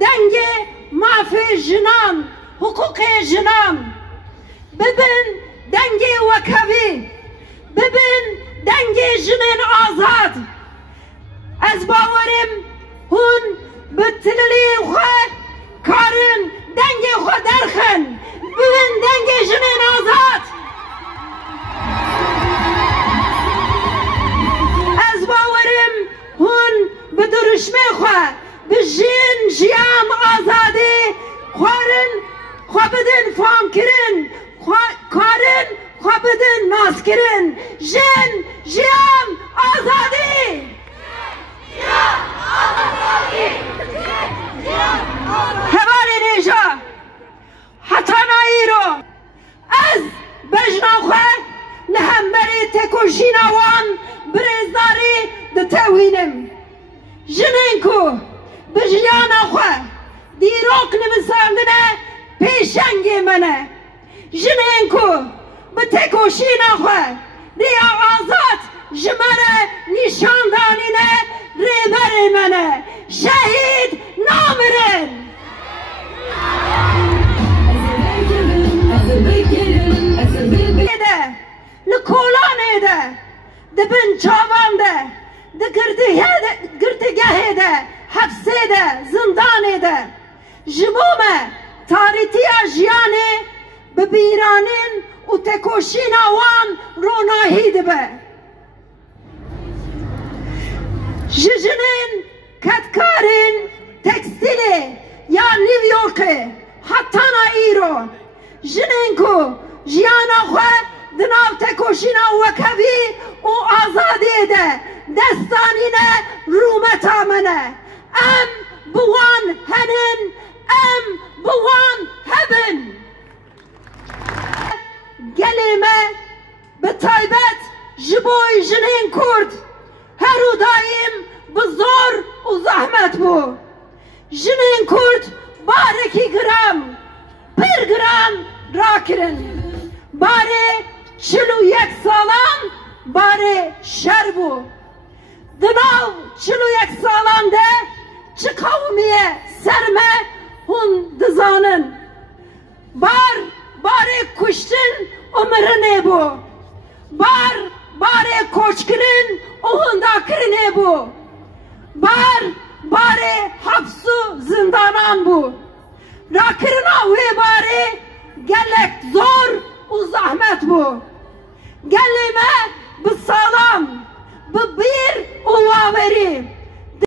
denge mafi jinan hukuk jinan bibin denge wakavi bibin denge jinin azad ez bawerim hun bitilili xwe karin denge xwe derxin bibin denge jinin azad ez bawerim hun bi duruşme xwe bi jin jiyan azadê xwarin xwe bidin famkirin karin xwe bidin naskirin jin jiyan azadî hevalê nêja heta nayîro ez bejna xwe li hemberê têkoşîna wan birêzdarî ditewînim jinên ku bi jiyana xwe dîrok nivisandine pêşengê me ne jinên ku bi têkoşîna xwe rêya azad ji me re nîşan danîne rêberê me ne şehîd namirin li kolanê de dibin çavan de di girtîgehê de hepsê de zindanê de ji bo me tarîtiya jiyanê bi bîranîn û têkoşîna wan ronahî dibe ji jinên ketkarên tekstilê ya New Yorkê hetana îro jinên ku jiyana xwe di nav têkoşîna wekevî û azadiyê de destanîne rûmeta me ne em bi wan henin em bi wan hebin gelê me bi taybet ji bo jinên Kurd her û daîm bi zor û zehmet bû jinên Kurd barekî giran pir giran rakirin barê 41 salan barê şer bû di nav 41 salan de çi qewmiye ser me hûn dizanin barê kuştin û mirinê bû barê koçkirin û hundakirinê bû barê heps û zindanan bû rakirina wê barê gelek zor û zehmet bû gelê me bi salam bi bîr û wawerî